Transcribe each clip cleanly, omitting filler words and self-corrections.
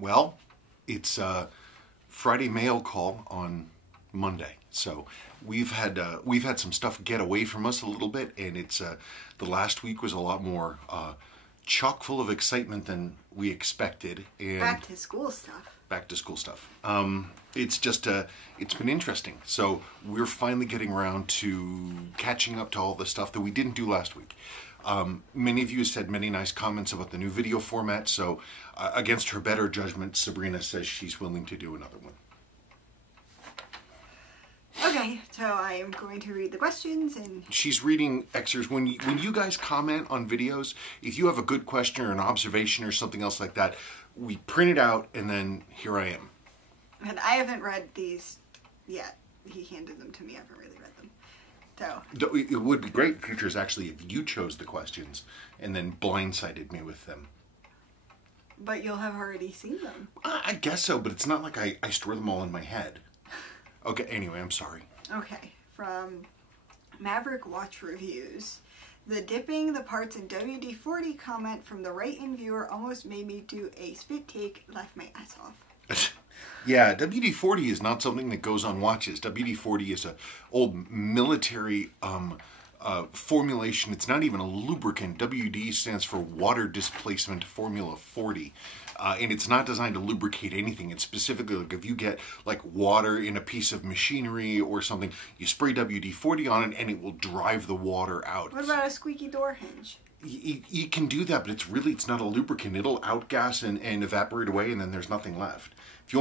Well, it's Friday mail call on Monday, so we've had some stuff get away from us a little bit, and it's the last week was a lot more chock full of excitement than we expected. And back to school stuff. Back to school stuff. It's just it's been interesting. So we're finally getting around to catching up to all the stuff that we didn't do last week. Many of you said many nice comments about the new video format, so against her better judgment, Sabrina says she's willing to do another one. Okay, so I am going to read the questions and... She's reading excerpts. When you guys comment on videos, if you have a good question or an observation or something else like that, we print it out and then here I am. And I haven't read these yet. He handed them to me. I haven't really read them. So it would be great, creatures, actually, if you chose the questions and then blindsided me with them. But you'll have already seen them. I guess so, but it's not like I store them all in my head. Okay, anyway, I'm sorry. Okay, from Maverick Watch Reviews. The dipping the parts in WD-40 comment from the right-in viewer almost made me do a spit take, laugh my ass off. Yeah, WD-40 is not something that goes on watches. WD-40 is an old military formulation. It's not even a lubricant. WD stands for Water Displacement Formula 40. And it's not designed to lubricate anything. It's specifically like if you get like water in a piece of machinery or something, you spray WD-40 on it and it will drive the water out. What about a squeaky door hinge? You can do that, but it's not a lubricant. It'll outgas and evaporate away, and then there's nothing left. If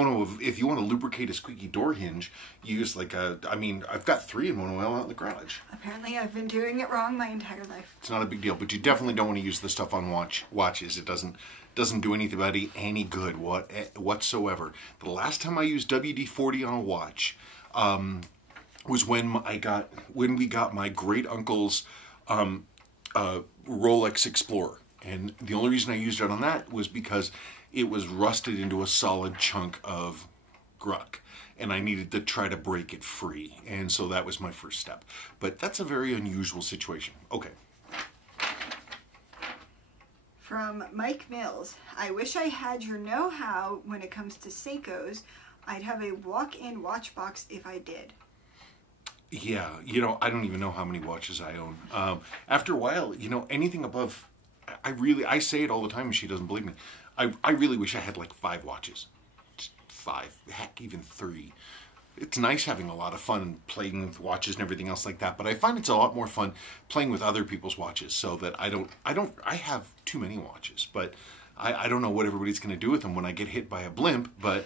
you want to lubricate a squeaky door hinge, you use like I've got 3-in-1 oil out in the garage. Apparently, I've been doing it wrong my entire life. It's not a big deal, but you definitely don't want to use the stuff on watches. It doesn't do anybody any good whatsoever. The last time I used WD-40 on a watch was when we got my great uncle's Rolex Explorer, and the only reason I used it on that was because it was rusted into a solid chunk of gruck, and I needed to try to break it free, and so that was my first step. But that's a very unusual situation. Okay. From Mike Mills, I wish I had your know-how when it comes to Seikos. I'd have a walk-in watch box if I did. Yeah, I don't even know how many watches I own. After a while, anything above, I say it all the time and she doesn't believe me. I really wish I had like 5 watches. 5, heck, even 3. It's nice having a lot of fun playing with watches and everything else like that, but I find it's a lot more fun playing with other people's watches, so that I have too many watches, but I don't know what everybody's going to do with them when I get hit by a blimp, but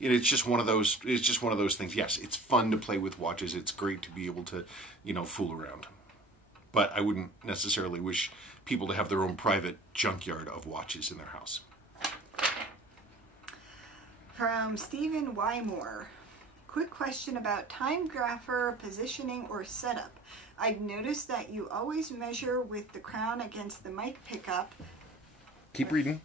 it's just one of those things. Yes, it's fun to play with watches. It's great to be able to, fool around. But I wouldn't necessarily wish people to have their own private junkyard of watches in their house. From Stephen Wymore. Quick question about timegrapher positioning or setup. I've noticed that you always measure with the crown against the mic pickup. Keep reading.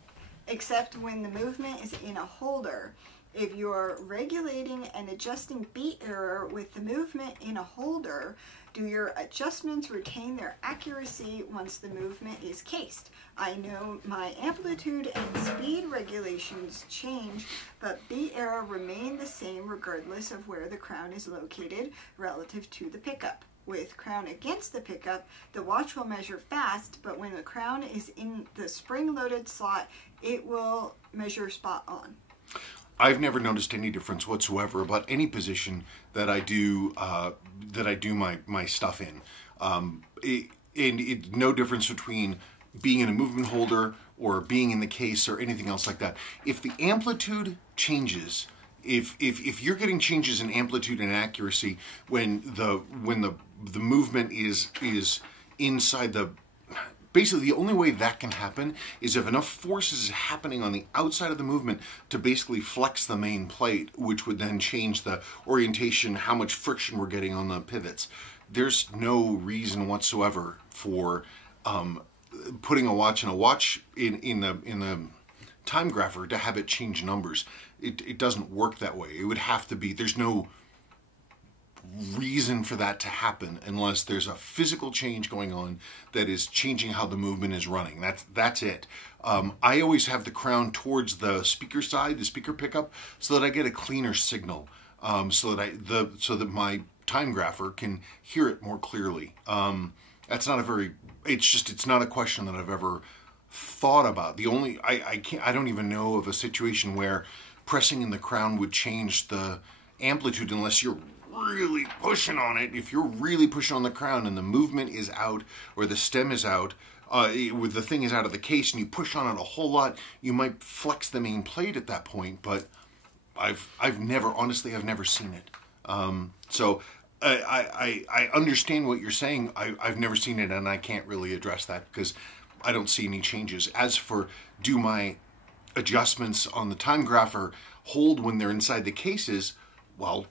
Except when the movement is in a holder. If you're regulating and adjusting beat error with the movement in a holder, do your adjustments retain their accuracy once the movement is cased? I know my amplitude and speed regulations change, but beat error remain the same regardless of where the crown is located relative to the pickup. With crown against the pickup, the watch will measure fast, but when the crown is in the spring-loaded slot, it will measure spot on. I've never noticed any difference whatsoever about any position that I do my stuff in. No difference between being in a movement holder or being in the case or anything else like that. If the amplitude changes, if you're getting changes in amplitude and accuracy when the movement is inside the... Basically, the only way that can happen is if enough force is happening on the outside of the movement to basically flex the main plate, which would then change the orientation, how much friction we're getting on the pivots. There's no reason whatsoever for putting a watch in the timegrapher to have it change numbers. It doesn't work that way. It would have to be, there's no reason for that to happen unless there's a physical change going on that is changing how the movement is running. That's it. I always have the crown towards the speaker side, the speaker pickup, so that I get a cleaner signal, so that my timegrapher can hear it more clearly. That's not a very. It's not a question that I've ever thought about. I don't even know of a situation where pressing in the crown would change the amplitude unless you're really pushing on it. If you're really pushing on the crown and the movement is out or the stem is out, with the thing is out of the case and you push on it a whole lot, you might flex the main plate at that point. But I've never seen it. So I understand what you're saying. I've never seen it, and I can't really address that because I don't see any changes. As for, do my adjustments on the timegrapher hold when they're inside the cases? Well,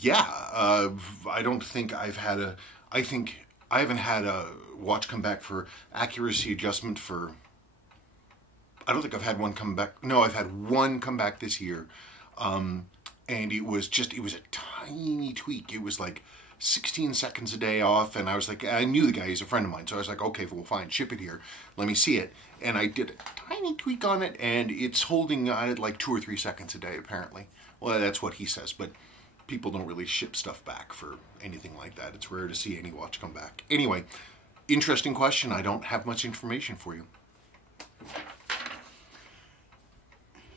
yeah. I don't think I haven't had a watch come back for accuracy adjustment for. I don't think I've had one come back. No, I've had one come back this year. And it was a tiny tweak. It was like 16 seconds a day off, and I was like, I knew the guy, he's a friend of mine, so I was like, okay, well, fine, ship it here, let me see it. And I did a tiny tweak on it, and it's holding at like 2 or 3 seconds a day, apparently. Well, that's what he says, but people don't really ship stuff back for anything like that. It's rare to see any watch come back. Anyway, interesting question. I don't have much information for you.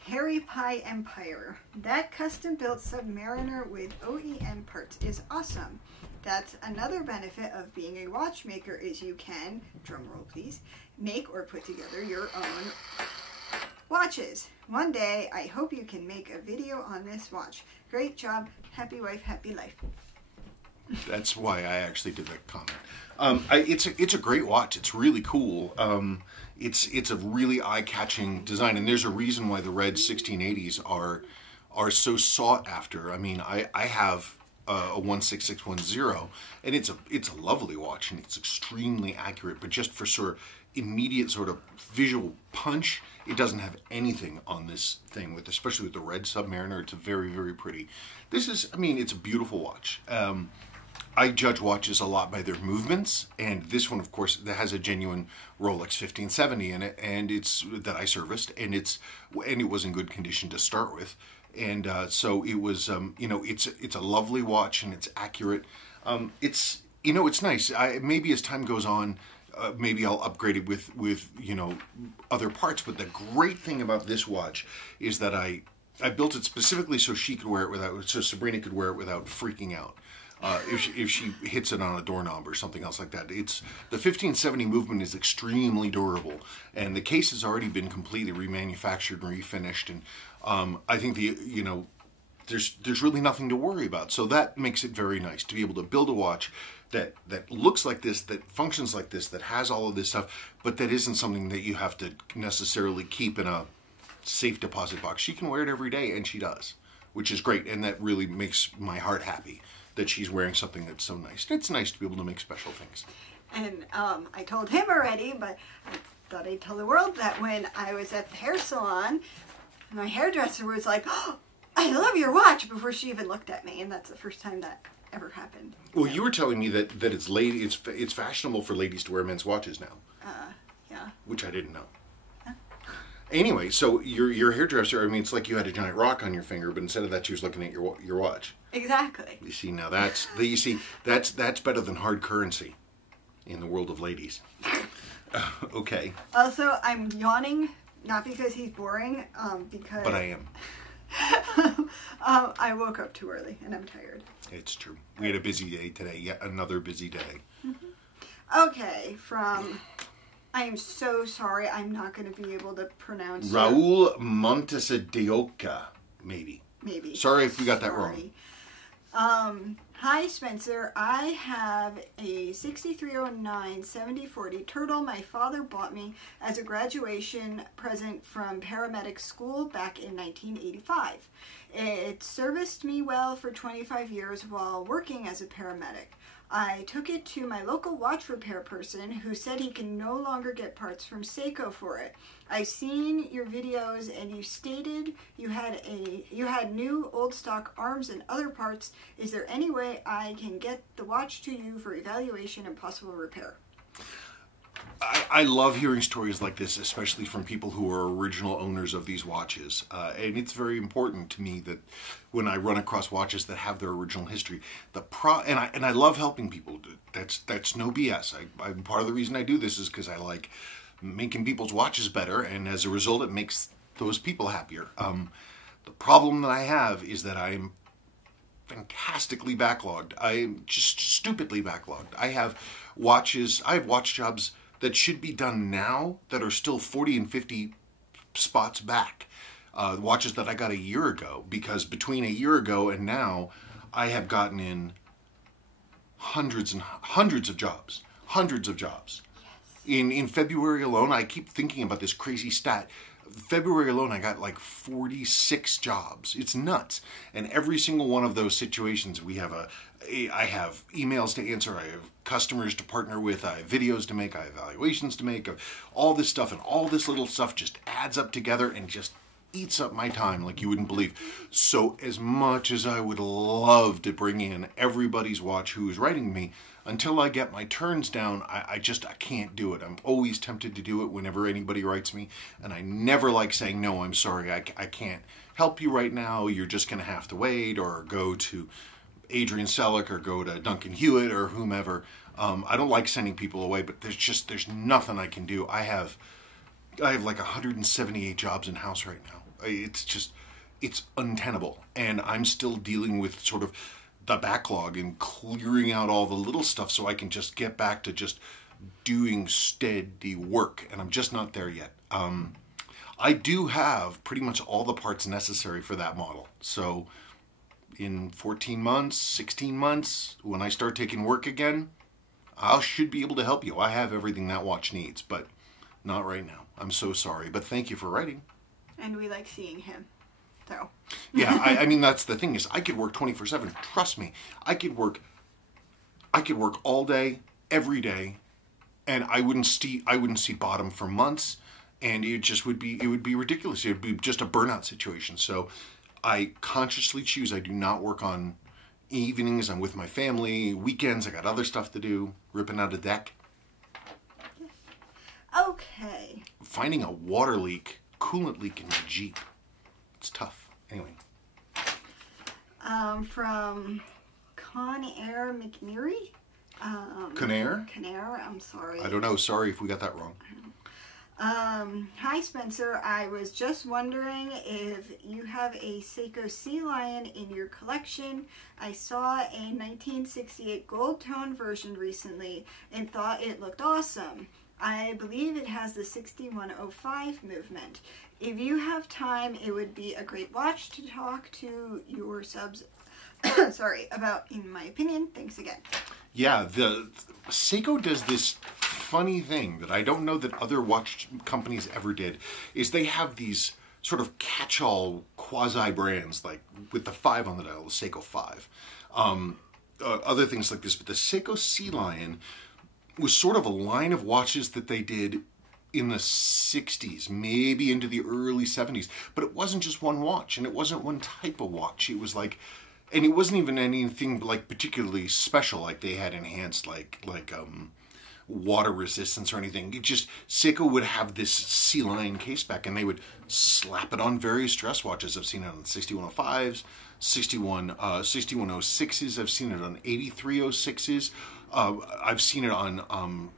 Harry Pie Empire. That custom-built Submariner with OEM parts is awesome. That's another benefit of being a watchmaker is you can, drumroll please, make or put together your own watches. One day, I hope you can make a video on this watch. Great job. Happy wife, happy life. That's why I actually did that comment. It's a great watch. It's really cool. It's a really eye-catching design, and there's a reason why the red 1680s are so sought after. I mean, I have a 16610, and it's a lovely watch, and it's extremely accurate. But just for sort of immediate sort of visual punch, it doesn't have anything on this thing. Especially with the red Submariner, it's very, very pretty. It's a beautiful watch. I judge watches a lot by their movements, and this one, of course, that has a genuine Rolex 1570 in it, and that I serviced, and it was in good condition to start with, and so it was, it's a lovely watch, and it's accurate. It's nice. Maybe as time goes on, maybe I'll upgrade it with other parts. But the great thing about this watch is that I built it specifically so Sabrina could wear it without freaking out. If she hits it on a doorknob or something else like that. The 1570 movement is extremely durable, and the case has already been completely remanufactured and refinished, and I think there's really nothing to worry about. So that makes it very nice to be able to build a watch that looks like this, that functions like this, that has all of this stuff, but that isn't something that you have to necessarily keep in a safe deposit box. She can wear it every day, and she does, which is great, and that really makes my heart happy that she's wearing something that's so nice. It's nice to be able to make special things. And I told him already, but I thought I'd tell the world that when I was at the hair salon, my hairdresser was like, "Oh, I love your watch," before she even looked at me, and that's the first time that ever happened. Well, you were telling me that it's fashionable for ladies to wear men's watches now. Yeah. Which I didn't know. Anyway, so your hairdresser, it's like you had a giant rock on your finger, but instead of that, she was looking at your watch. Exactly. You see, now that's better than hard currency in the world of ladies. Okay. Also, I'm yawning, not because he's boring, because... But I am. I woke up too early, and I'm tired. It's true. We had a busy day today, yet another busy day. Mm-hmm. Okay, from... I am so sorry, I'm not going to be able to pronounce... Raul Montesidioca, maybe. Maybe. Sorry if we got that wrong. Hi Spencer, I have a 6309 7040 Turtle my father bought me as a graduation present from paramedic school back in 1985. It serviced me well for 25 years while working as a paramedic. I took it to my local watch repair person who said he can no longer get parts from Seiko for it. I've seen your videos and you stated you had new old stock arms and other parts. Is there any way I can get the watch to you for evaluation and possible repair? I love hearing stories like this, especially from people who are original owners of these watches. And it's very important to me that when I run across watches that have their original history, and I love helping people. That's no BS. Part of the reason I do this is because I like making people's watches better, and as a result, it makes those people happier. The problem that I have is that I'm fantastically backlogged. I'm just stupidly backlogged. I have watch jobs that should be done now that are still 40 and 50 spots back. Watches that I got a year ago, because between a year ago and now, I have gotten in hundreds and hundreds of jobs. Hundreds of jobs. Yes. In February alone, I keep thinking about this crazy stat. February alone, I got like 46 jobs. It's nuts. And every single one of those situations, I have emails to answer, I have customers to partner with, I have videos to make, I have evaluations to make, all this stuff, and all this little stuff just adds up together and just eats up my time like you wouldn't believe. So as much as I would love to bring in everybody's watch who is writing me, until I get my turns down, I can't do it. I'm always tempted to do it whenever anybody writes me, and I never like saying, no, I'm sorry, I can't help you right now, you're just going to have to wait, or go to Adrian Selleck, or go to Duncan Hewitt, or whomever. I don't like sending people away, but there's nothing I can do. I have like 178 jobs in-house right now. It's untenable, and I'm still dealing with sort of the backlog and clearing out all the little stuff so I can just get back to just doing steady work, and I'm just not there yet. I do have pretty much all the parts necessary for that model, so in 14 months, 16 months, when I start taking work again, I should be able to help you. I have everything that watch needs, but not right now. I'm so sorry, but thank you for writing. And we like seeing him. So. Yeah, I mean, that's the thing, is I could work 24/7. Trust me, I could work all day, every day, and I wouldn't see bottom for months, and it would be ridiculous. It would be just a burnout situation. So I consciously choose I do not work on evenings. I'm with my family. Weekends, I got other stuff to do. Ripping out a deck. Okay. Finding a water leak, coolant leak in my Jeep. It's tough. Anyway. From Conair McNeary. Conair? Conair, I'm sorry. I don't know. Sorry if we got that wrong. Hi Spencer, I was just wondering if you have a Seiko Sea Lion in your collection. I saw a 1968 gold tone version recently and thought it looked awesome. I believe it has the 6105 movement. If you have time, it would be a great watch to talk to your subs about, in my opinion. Thanks again. Yeah, the Seiko does this funny thing that I don't know that other watch companies ever did, is they have these sort of catch-all quasi-brands, like with the 5 on the dial, the Seiko 5. Other things like this, but the Seiko Sea Lion was sort of a line of watches that they did in the 60s, maybe into the early 70s, but it wasn't just one watch, and it wasn't one type of watch. It was like, and it wasn't even anything like particularly special, like they had enhanced like water resistance or anything. It just, Seiko would have this Sea Lion case back, and they would slap it on various dress watches. I've seen it on 6105s, 6106s, I've seen it on 8306s. I've seen it on,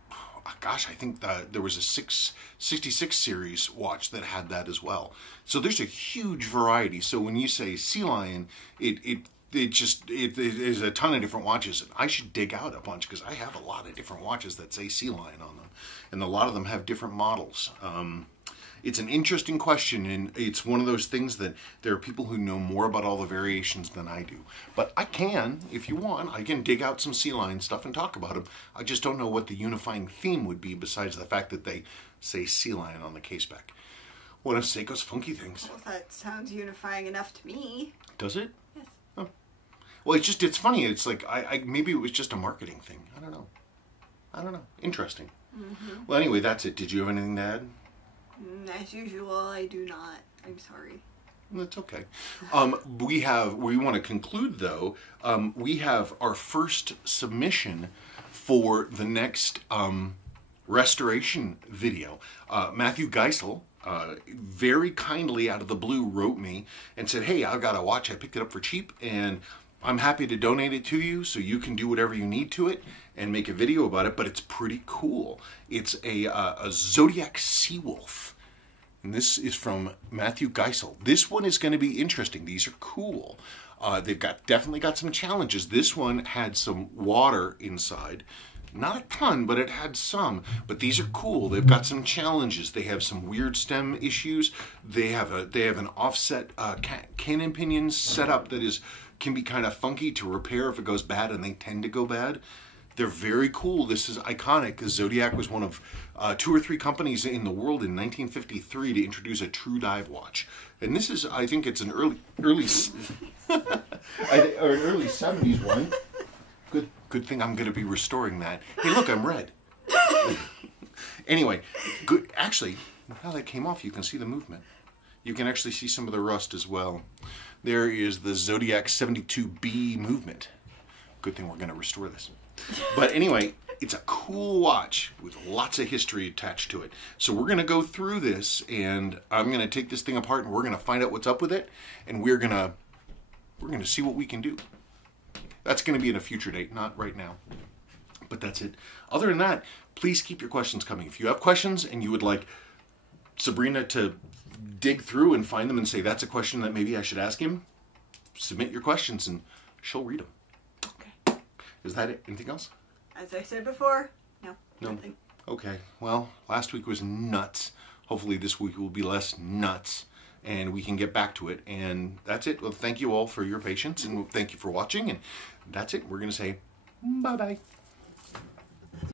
gosh, I think that there was a 66 series watch that had that as well. So there's a huge variety. So when you say Sea Lion, it is a ton of different watches. I should dig out a bunch, because I have a lot of different watches that say Sea Lion on them, and a lot of them have different models. It's an interesting question, and it's one of those things that there are people who know more about all the variations than I do. But I can, if you want, I can dig out some Sea Lion stuff and talk about them. I just don't know what the unifying theme would be, besides the fact that they say Sea Lion on the caseback. One of Seiko's funky things. Well, that sounds unifying enough to me. Does it? Yes. Oh. Well, it's funny. It's like, maybe it was just a marketing thing. I don't know. Interesting. Well, anyway, that's it. Did you have anything to add? As usual, I do not. I'm sorry. That's okay. We want to conclude though. We have our first submission for the next restoration video. Matthew Geisel very kindly out of the blue wrote me and said, "Hey, I've got a watch. I picked it up for cheap, and I'm happy to donate it to you so you can do whatever you need to it and make a video about it, but it's pretty cool. It's a Zodiac Seawolf." And this is from Matthew Geisel. This one is going to be interesting. These are cool. They've definitely got some challenges. This one had some water inside. Not a ton, but it had some. But these are cool. They've got some challenges. They have some weird stem issues. They have an offset cannon pinion setup that can be kind of funky to repair if it goes bad, and they tend to go bad. They're very cool. This is iconic because Zodiac was one of 2 or 3 companies in the world in 1953 to introduce a true dive watch. And this is, I think it's an early or an early 70s one. Good thing I'm going to be restoring that. Hey, look, I'm red. Anyway, good. Actually, now that it came off, you can see the movement. You can actually see some of the rust as well. There is the Zodiac 72B movement. Good thing we're going to restore this. But anyway, it's a cool watch with lots of history attached to it. So we're going to go through this, and I'm going to take this thing apart, and we're going to find out what's up with it, and we're going to see what we can do. That's going to be in a future date, not right now. But that's it. Other than that, please keep your questions coming. If you have questions and you would like Sabrina to dig through and find them and say, that's a question that maybe I should ask him, submit your questions and she'll read them. Okay. Is that it? Anything else? As I said before, no. Nothing. Okay. Well, last week was nuts. Hopefully this week will be less nuts and we can get back to it. And that's it. Well, thank you all for your patience and thank you for watching. And that's it. We're going to say bye-bye.